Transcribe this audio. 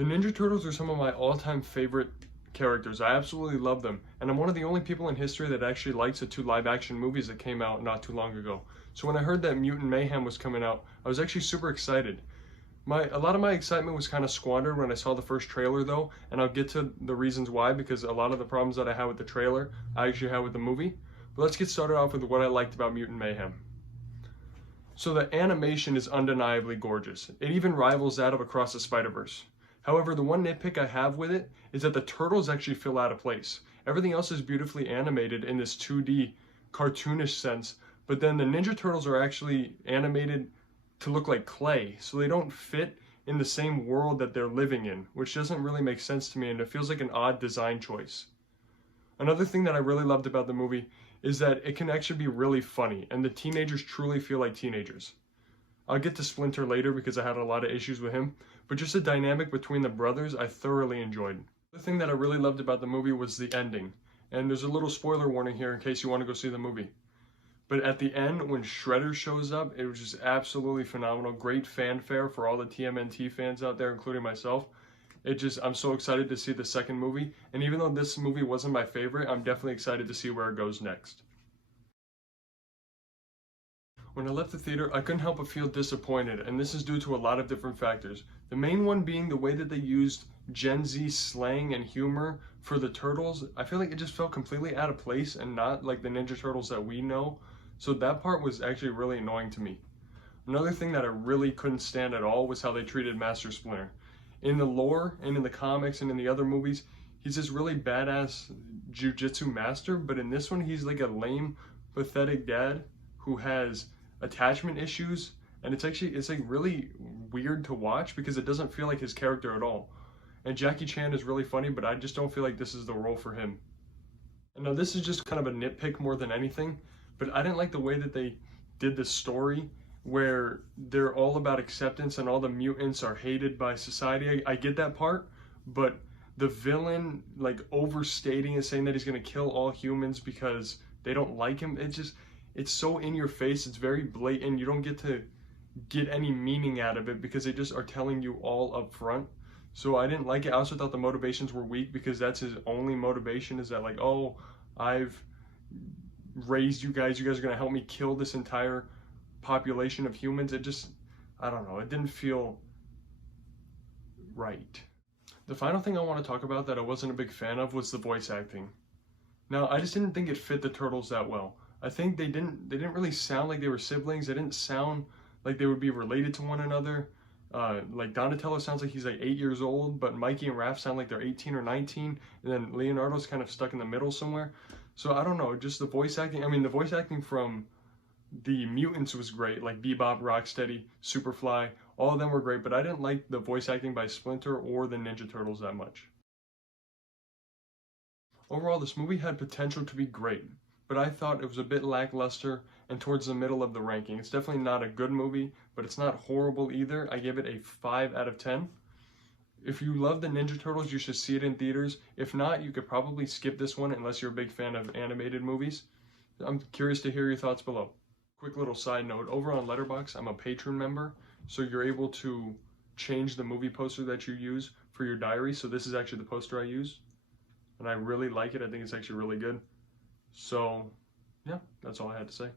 The Ninja Turtles are some of my all-time favorite characters. I absolutely love them, and I'm one of the only people in history that actually likes the 2 live-action movies that came out not too long ago. So when I heard that Mutant Mayhem was coming out, I was actually super excited. A lot of my excitement was kind of squandered when I saw the first trailer though, and I'll get to the reasons why, because a lot of the problems that I had with the trailer, I actually had with the movie. But let's get started off with what I liked about Mutant Mayhem. So the animation is undeniably gorgeous. It even rivals that of Across the Spider-Verse. However, the one nitpick I have with it is that the turtles actually feel out of place. Everything else is beautifully animated in this 2D cartoonish sense, but then the Ninja Turtles are actually animated to look like clay, so they don't fit in the same world that they're living in, which doesn't really make sense to me, and it feels like an odd design choice. Another thing that I really loved about the movie is that it can actually be really funny, and the teenagers truly feel like teenagers. I'll get to Splinter later because I had a lot of issues with him, but just the dynamic between the brothers I thoroughly enjoyed. The thing that I really loved about the movie was the ending, and there's a little spoiler warning here in case you want to go see the movie. But at the end, when Shredder shows up, it was just absolutely phenomenal. Great fanfare for all the TMNT fans out there, including myself. I'm so excited to see the second movie, and even though this movie wasn't my favorite, I'm definitely excited to see where it goes next. When I left the theater, I couldn't help but feel disappointed, and this is due to a lot of different factors. The main one being the way that they used Gen Z slang and humor for the Turtles. I feel like it just felt completely out of place and not like the Ninja Turtles that we know. So that part was actually really annoying to me. Another thing that I really couldn't stand at all was how they treated Master Splinter. In the lore and in the comics and in the other movies, he's this really badass jujitsu master, but in this one he's like a lame, pathetic dad who has attachment issues, and it's like really weird to watch because it doesn't feel like his character at all. And Jackie Chan is really funny, but I just don't feel like this is the role for him. And now this is just kind of a nitpick more than anything, but I didn't like the way that they did the story where they're all about acceptance and all the mutants are hated by society. I get that part, but the villain like overstating and saying that he's going to kill all humans because they don't like him, it's so in your face, it's very blatant, you don't get to get any meaning out of it because they just are telling you all up front. So I didn't like it. I also thought the motivations were weak because that's his only motivation, is that like, oh, I've raised you guys are gonna help me kill this entire population of humans. I don't know, it didn't feel right. The final thing I want to talk about that I wasn't a big fan of was the voice acting. Now, I just didn't think it fit the Turtles that well. I think they didn't really sound like they were siblings. They didn't sound like they would be related to one another. Like Donatello sounds like he's like 8 years old, but Mikey and Raph sound like they're 18 or 19, and then Leonardo's kind of stuck in the middle somewhere. So I don't know, just the voice acting. I mean, the voice acting from the mutants was great, like Bebop, Rocksteady, Superfly, all of them were great, but I didn't like the voice acting by Splinter or the Ninja Turtles that much. Overall, this movie had potential to be great, but I thought it was a bit lackluster and towards the middle of the ranking. It's definitely not a good movie, but it's not horrible either. I give it a 5 out of 10. If you love the Ninja Turtles, you should see it in theaters. If not, you could probably skip this one unless you're a big fan of animated movies. I'm curious to hear your thoughts below. Quick little side note, over on Letterboxd, I'm a patron member, so you're able to change the movie poster that you use for your diary. So this is actually the poster I use, and I really like it. I think it's actually really good. So, yeah, that's all I had to say.